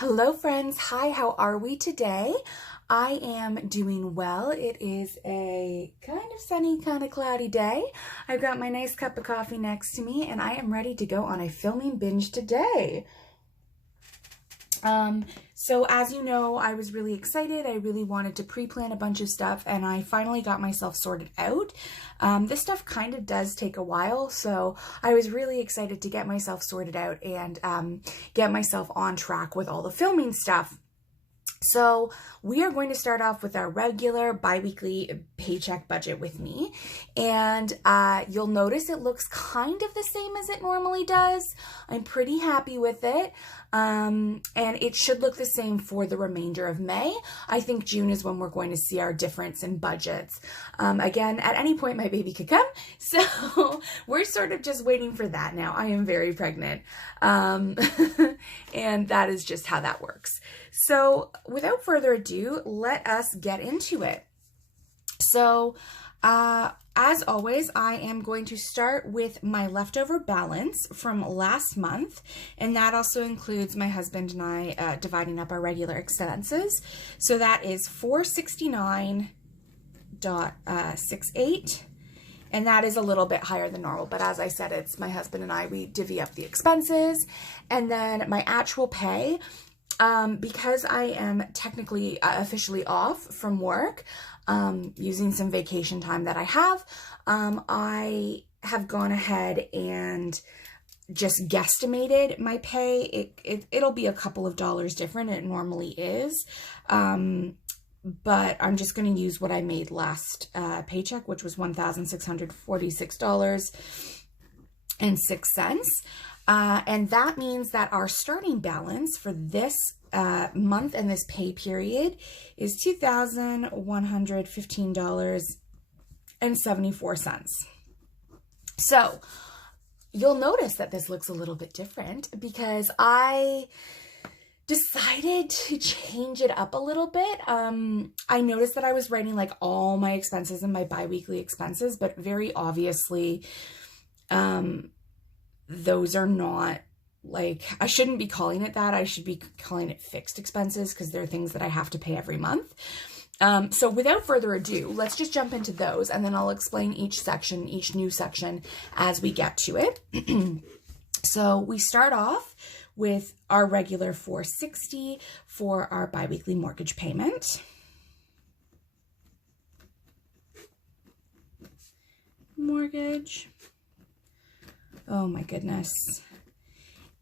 Hello friends, hi, how are we today? I am doing well. It is a kind of sunny, kind of cloudy day. I've got my nice cup of coffee next to me and I am ready to go on a filming binge today. So as you know, I was really excited. I really wanted to pre-plan a bunch of stuff and I finally got myself sorted out. This stuff kind of does take a while, so I was really excited to get myself sorted out and get myself on track with all the filming stuff. So we are going to start off with our regular biweekly paycheck budget with me, and you'll notice it looks kind of the same as it normally does. I'm pretty happy with it, and it should look the same for the remainder of May. I think June is when we're going to see our difference in budgets. Again, at any point my baby could come, so we're sort of just waiting for that now. I am very pregnant, and that is just how that works. So without further ado, let us get into it. So as always, I am going to start with my leftover balance from last month, and that also includes my husband and I dividing up our regular expenses. So that is $469.68. And that is a little bit higher than normal, but as I said, it's my husband and I, we divvy up the expenses. And then my actual pay, because I am technically officially off from work, using some vacation time that I have gone ahead and just guesstimated my pay. It'll be a couple of dollars different. It normally is. But I'm just going to use what I made last paycheck, which was $1,646.06. And that means that our starting balance for this month and this pay period is $2,115.74. So you'll notice that this looks a little bit different because I decided to change it up a little bit. I noticed that I was writing like all my expenses and my biweekly expenses, but very obviously, those are not, like, I shouldn't be calling it that. I should be calling it fixed expenses because they're things that I have to pay every month. So without further ado, let's just jump into those and then I'll explain each section, each new section as we get to it. So we start off with our regular $460 for our biweekly mortgage payment. Mortgage. Oh my goodness.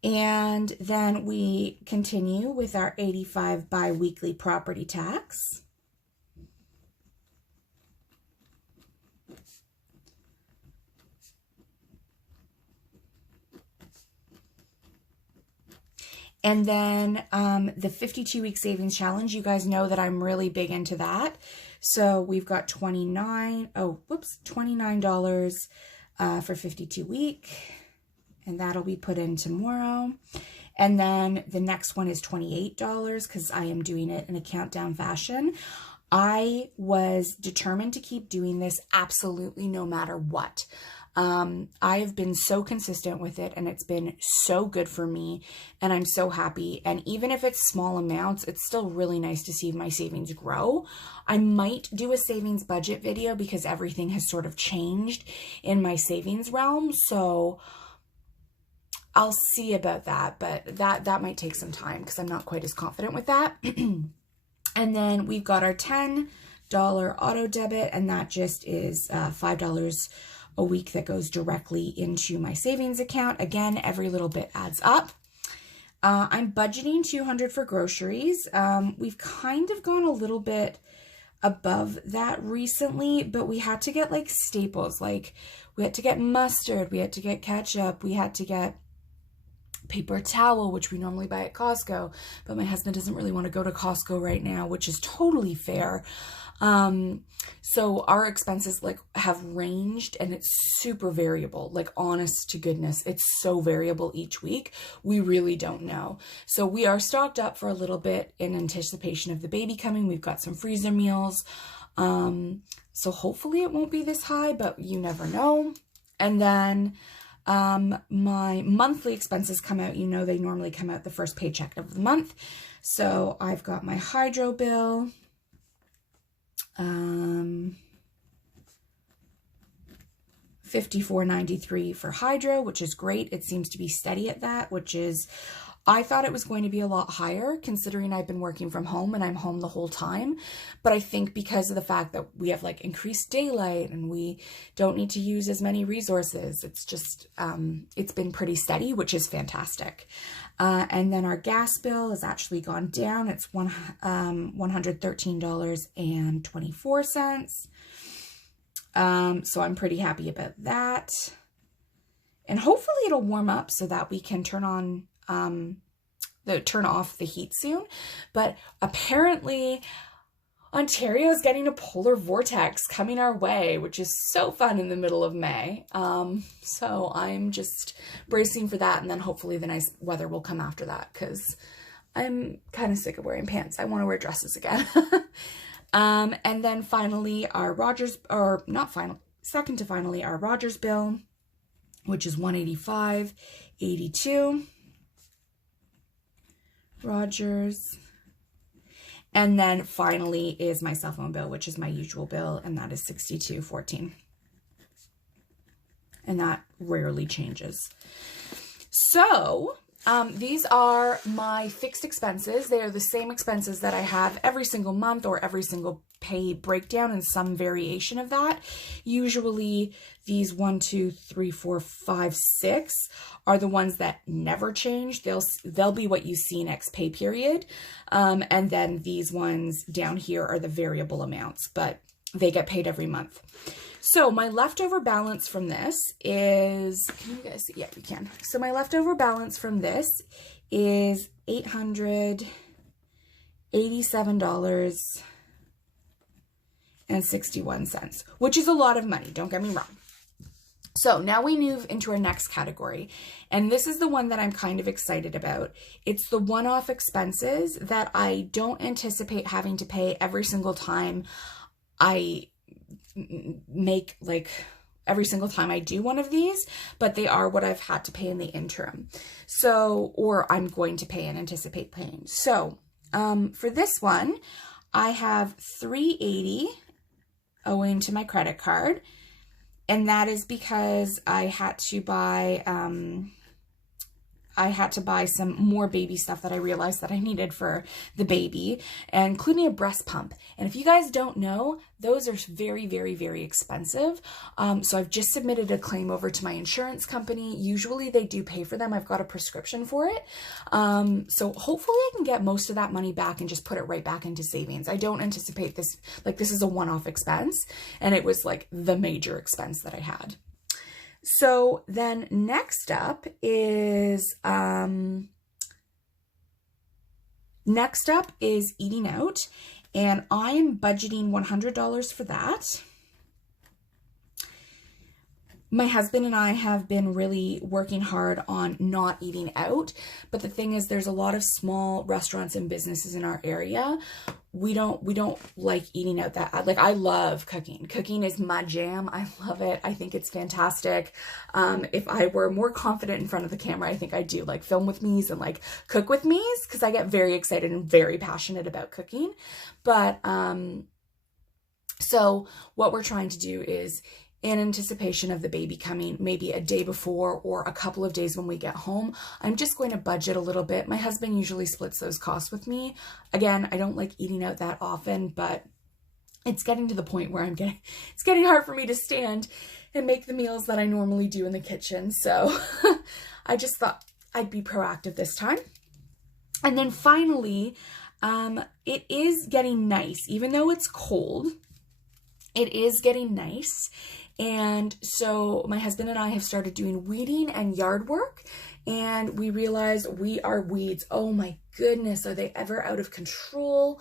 And then we continue with our $85 biweekly property tax. And then the 52-week savings challenge, you guys know that I'm really big into that. So we've got $29 for 52 week, and that'll be put in tomorrow. And then the next one is $28 because I am doing it in a countdown fashion. I was determined to keep doing this absolutely no matter what. I have been so consistent with it and it's been so good for me and I'm so happy. And even if it's small amounts, it's still really nice to see my savings grow. I might do a savings budget video because everything has sort of changed in my savings realm. So I'll see about that, but that might take some time because I'm not quite as confident with that. And then we've got our $10 auto debit, and that just is $5 a week that goes directly into my savings account. Again, every little bit adds up. I'm budgeting $200 for groceries. We've kind of gone a little bit above that recently, but we had to get like staples. Like we had to get mustard, we had to get ketchup, we had to get paper towel, which we normally buy at Costco, but my husband doesn't really want to go to Costco right now, which is totally fair. So our expenses like have ranged and it's super variable, like honest to goodness, it's so variable each week. We really don't know. So we are stocked up for a little bit in anticipation of the baby coming. We've got some freezer meals. So hopefully it won't be this high, but you never know. And then My monthly expenses come out, they normally come out the first paycheck of the month. So I've got my hydro bill, $54.93 for hydro, which is great. It seems to be steady at that, I thought it was going to be a lot higher considering I've been working from home and I'm home the whole time. But I think because of the fact that we have like increased daylight and we don't need to use as many resources, it's just, it's been pretty steady, which is fantastic. And then our gas bill has actually gone down. It's $113.24. So I'm pretty happy about that. And hopefully it'll warm up so that we can turn off the heat soon. But apparently Ontario is getting a polar vortex coming our way, which is so fun in the middle of May. So I'm just bracing for that, and then hopefully the nice weather will come after that, because I'm kind of sick of wearing pants. I want to wear dresses again. And then finally our second to finally our Rogers bill, which is $185.82. Rogers. And then finally is my cell phone bill, which is my usual bill, and that is $62.14. And that rarely changes. So these are my fixed expenses. They are the same expenses that I have every single month or every single pay breakdown and some variation of that. Usually these 1, 2, 3, 4, 5, 6 are the ones that never change. They'll be what you see next pay period. And then these ones down here are the variable amounts, but they get paid every month. So my leftover balance from this is, can you guys see? Yeah, you can. So my leftover balance from this is $887.61, which is a lot of money. Don't get me wrong. So now we move into our next category, and this is the one that I'm kind of excited about. It's the one-off expenses that I don't anticipate having to pay every single time I make, like, every single time I do one of these, but they are what I've had to pay in the interim. So, or I'm going to pay and anticipate paying. So, for this one, I have $380 owing to my credit card, and that is because I had to buy some more baby stuff that I realized that I needed for the baby, including a breast pump. And if you guys don't know, those are very, very, very expensive. So I've just submitted a claim over to my insurance company. Usually they do pay for them. I've got a prescription for it. So hopefully I can get most of that money back and just put it right back into savings. I don't anticipate this, like, this is a one-off expense, and it was like the major expense that I had. So then next up is eating out, and I'm budgeting $100 for that. My husband and I have been really working hard on not eating out, but the thing is, there's a lot of small restaurants and businesses in our area. We don't like eating out that, like, I love cooking. Cooking is my jam. I love it. I think it's fantastic. If I were more confident in front of the camera, I think I'd do like film with me's and like cook with me's, because I get very excited and very passionate about cooking. But so what we're trying to do is, in anticipation of the baby coming, maybe a day before or a couple of days when we get home, I'm just going to budget a little bit. My husband usually splits those costs with me. Again, I don't like eating out that often, but it's getting to the point where it's getting hard for me to stand and make the meals that I normally do in the kitchen. So I just thought I'd be proactive this time. And then finally, it is getting nice. Even though it's cold, it is getting nice. And so my husband and I have started doing weeding and yard work, and we realized our weeds, oh my goodness, are they ever out of control?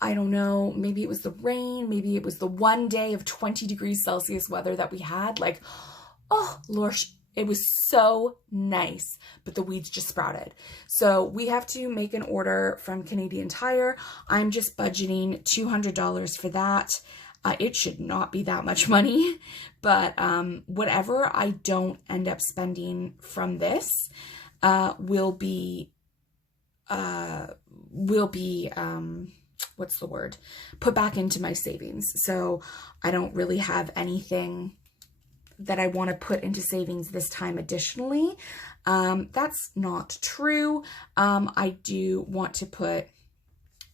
I don't know. Maybe it was the rain. Maybe it was the one day of 20 degrees Celsius weather that we had. Like, oh, Lord, it was so nice, but the weeds just sprouted. So we have to make an order from Canadian Tire. I'm just budgeting $200 for that. It should not be that much money, but whatever I don't end up spending from this will be what's the word? Put back into my savings. So I don't really have anything that I want to put into savings this time additionally. That's not true. I do want to put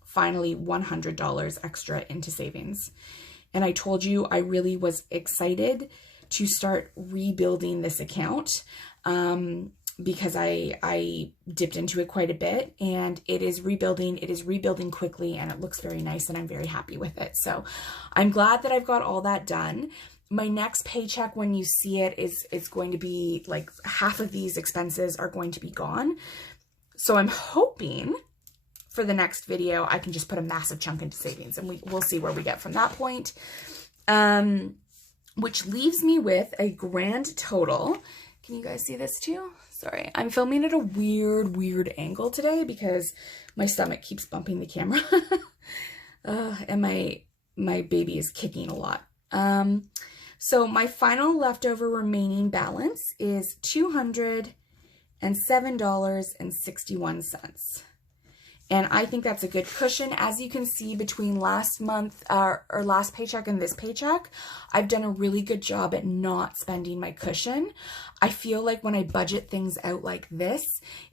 finally $100 extra into savings. And I told you I really was excited to start rebuilding this account because I dipped into it quite a bit, and it is rebuilding. It is rebuilding quickly, and it looks very nice, and I'm very happy with it. So I'm glad that I've got all that done. My next paycheck, when you see it, is going to be like half of these expenses are going to be gone. So I'm hoping for the next video, I can just put a massive chunk into savings, and we'll see where we get from that point. Which leaves me with a grand total. Can you guys see this too? Sorry, I'm filming at a weird angle today because my stomach keeps bumping the camera. And my baby is kicking a lot. So my final leftover remaining balance is $207.61. And I think that's a good cushion. As you can see, between last month or last paycheck and this paycheck, I've done a really good job at not spending my cushion. I feel like when I budget things out like this,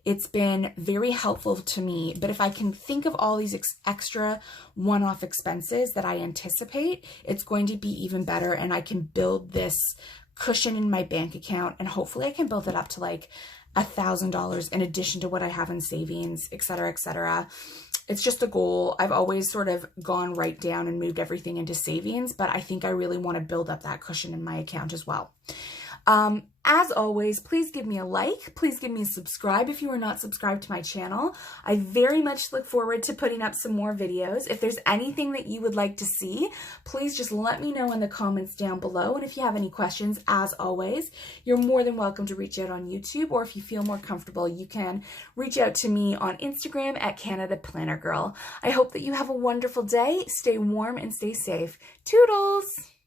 it's been very helpful to me. But if I can think of all these extra one-off expenses that I anticipate, it's going to be even better, and I can build this cushion in my bank account, and hopefully I can build it up to like $1,000 in addition to what I have in savings, et cetera, et cetera. It's just a goal. I've always sort of gone right down and moved everything into savings, but I think I really want to build up that cushion in my account as well. As always, please give me a like. Please give me a subscribe if you are not subscribed to my channel. I very much look forward to putting up some more videos. If there's anything that you would like to see, please just let me know in the comments down below. And if you have any questions, as always, you're more than welcome to reach out on YouTube, or if you feel more comfortable, you can reach out to me on Instagram at Canada Planner Girl. I hope that you have a wonderful day. Stay warm and stay safe. Toodles!